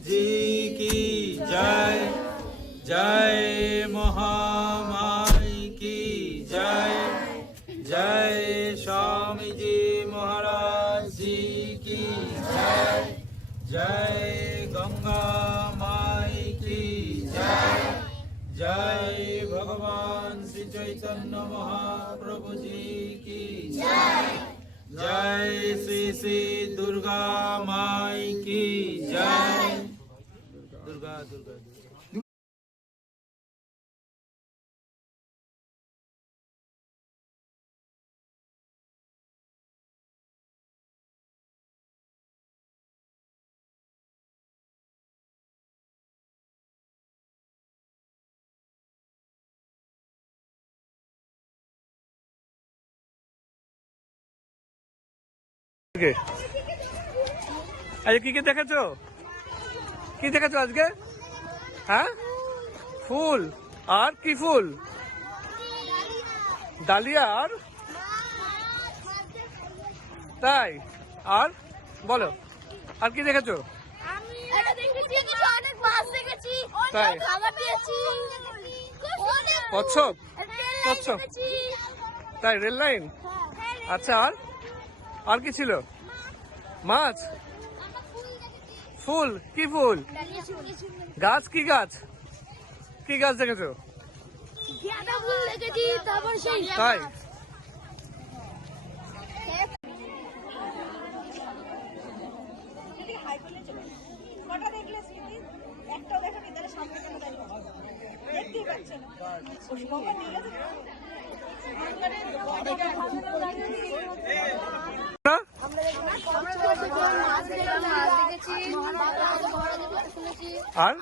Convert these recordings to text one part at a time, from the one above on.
जी की जय। जय महामाई की जय। जय स्वामी जी महाराज जी की जय। जय गंगा माई की जय। जय भगवान श्री चैतन्य महाप्रभु जी की जय। जय श्री श्री दुर्गा माई की जय। दुर्गा दुर्गा আজকে কি দেখেছো? কি দেখেছো আজকে? হ্যাঁ, ফুল। আর কি ফুল? ডালিয়া। আর তাই? আর বলো, আর কি দেখেছো? তাই? কচ্ছপ। কচ্ছপ তাই? Rail line. আচ্ছা, আর কি ছিল? মাছ। ফুল। কি ফুল? গাছ। কি গাছ? কি গাছ দেখেছো? তাই? আর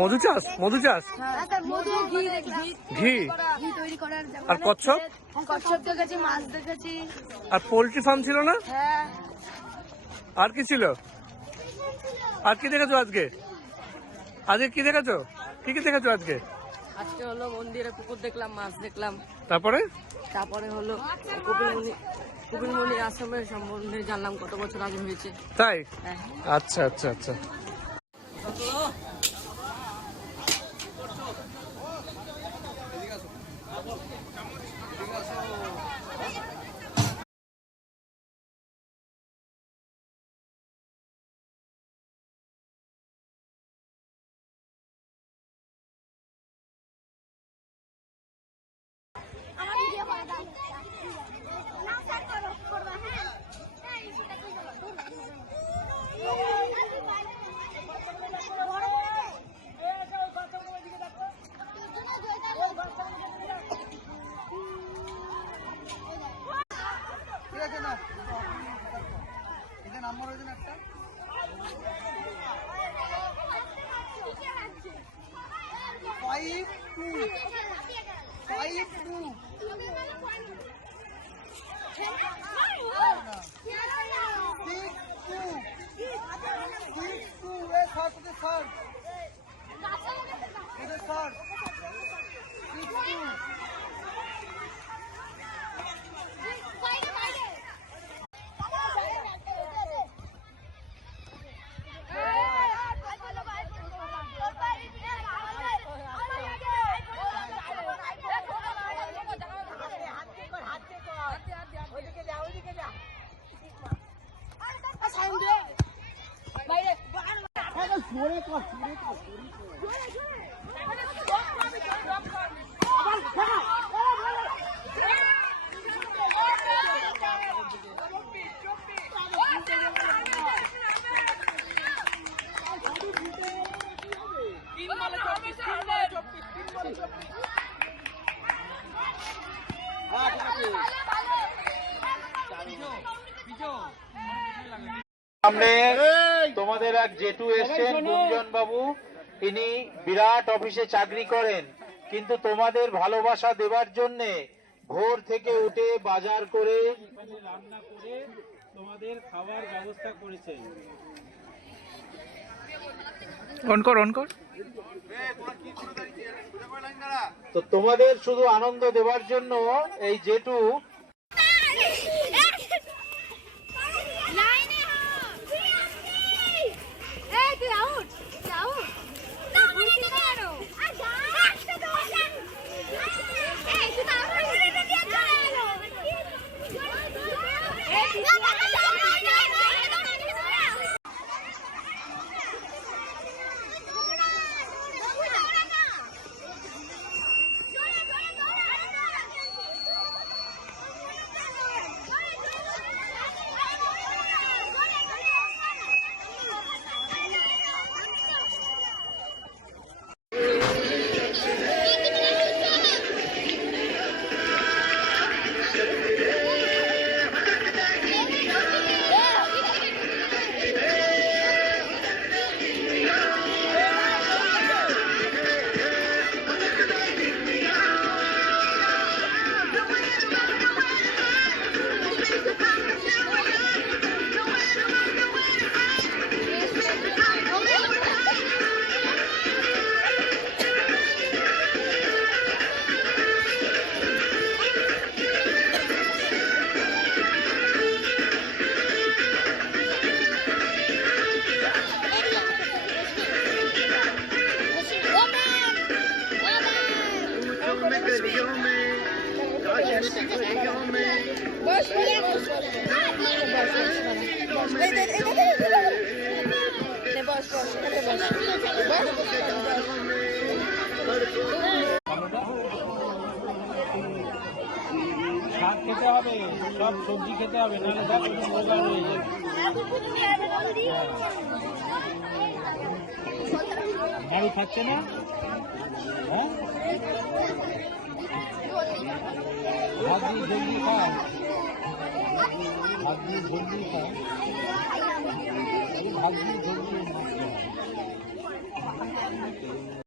মধু চাষ। মধু চাষ। ঘি। আর কচ্ছপ। কচ্ছপ দেখেছি, মাছ দেখেছি। আর পোল্ট্রি ফার্ম ছিল না? আর কি ছিল? আর কি দেখেছো আজকে? আজকে কি দেখেছো? কি কি দেখেছো আজকে? আজকে হলো মন্দিরে পুকুর দেখলাম, মাছ দেখলাম। তারপরে হলো কপিলমুনি আশ্রমের সম্বন্ধে জানলাম, কত বছর আগে হয়েছে। তাই? হ্যাঁ। আচ্ছা আচ্ছা আচ্ছা। সামনে তোমাদের এক জেঠু এসছেন, গুঞ্জন বাবু। তিনি বিরাট অফিসে চাকরি করেন, কিন্তু তোমাদের ভালোবাসা দেবার জন্য ভোর থেকে উঠে বাজার করে রান্না করে তোমাদের খাবার ব্যবস্থা করেছেন। তো তোমাদের শুধু আনন্দ দেবার জন্য এই জেঠু শাক খেতে হবে, সব সবজি খেতে হবে, নাহলে দেখো রোগা রয়ে যাবে। নাড়ু খাচ্ছে না? হ্যাঁ, ভাত দিয়ে জলদি খাও, ভাত দিয়ে জলদি খাও।